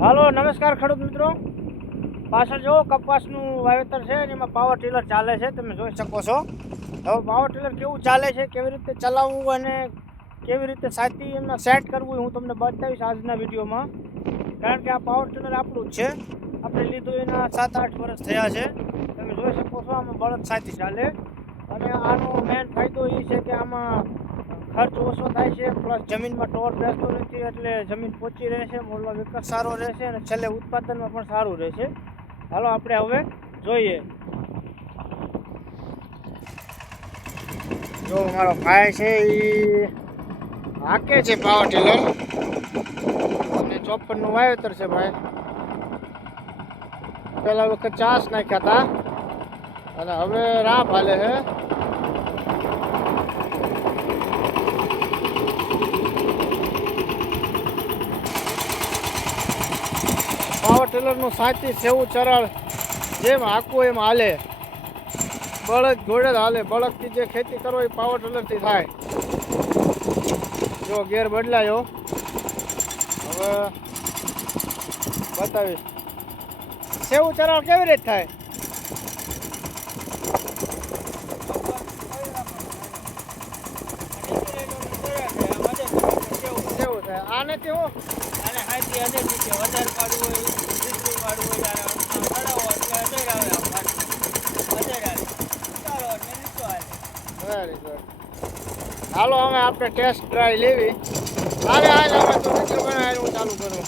હાલો નમસ્કાર ખેડૂત મિત્રો, પાછળ જો કપાસનું વાવેતર છે અને એમાં પાવર ટીલર ચાલે છે, તમે જોઈ શકો છો. હવે પાવર ટીલર કેવું ચાલે છે, કેવી રીતે ચલાવવું અને કેવી રીતે સાથી એમાં સેટ કરવું હું તમને બતાવીશ આજના વિડીયોમાં. કારણ કે આ પાવર ટીલર આપણું જ છે, આપણે લીધું એના 7-8 વર્ષ થયા છે. તમે જોઈ શકો છો આમાં બળદ સાથી ચાલે અને આનો મેન ફાયદો એ છે કે આમાં ખર્ચ ઓછો થાય છે, પ્લસ જમીનમાં ટોર બેસતો નથી એટલે જમીન પોચી રહેશે, મૂળનો વિકાસ સારો રહેશે અને છેલ્લે ઉત્પાદનમાં પણ સારું રહેશે. હાલો આપણે હવે જોઈએ. જો મારો ભાઈ છે એ હાકે છે પાવર ટીલર અને 54નું વાવેતર છે ભાઈ. પેલા વખત ચાસ નાખ્યા હતા અને હવે રાપ હાલે છે. પાવર ટીલરનું સાચી સેવું ચરળ જેમ હાંકવું એમ હાલે, બળદ ઘોડે હાલે. બળદથી જે ખેતી કરો એ પાવર ટીલરથી થાય. જો ગેર બદલાયો, હવે બતાવીશ સેવું ચરળ કેવી રીતે થાય. કેવું થાય આને કેવું અને હાથી હજાર નીચે વધારે પાડવું હોય, વીસનું પાડવું હોય ચડાવો એટલે હજાર આવે, હજાર આવે ચાલો એટલે નીચો આવે. Very good. હાલો હવે આપણે ટેસ્ટ ડ્રાઈવ લેવી. હાલે હાલ હવે તો વિડીયો બનાવી હું ચાલુ કરું.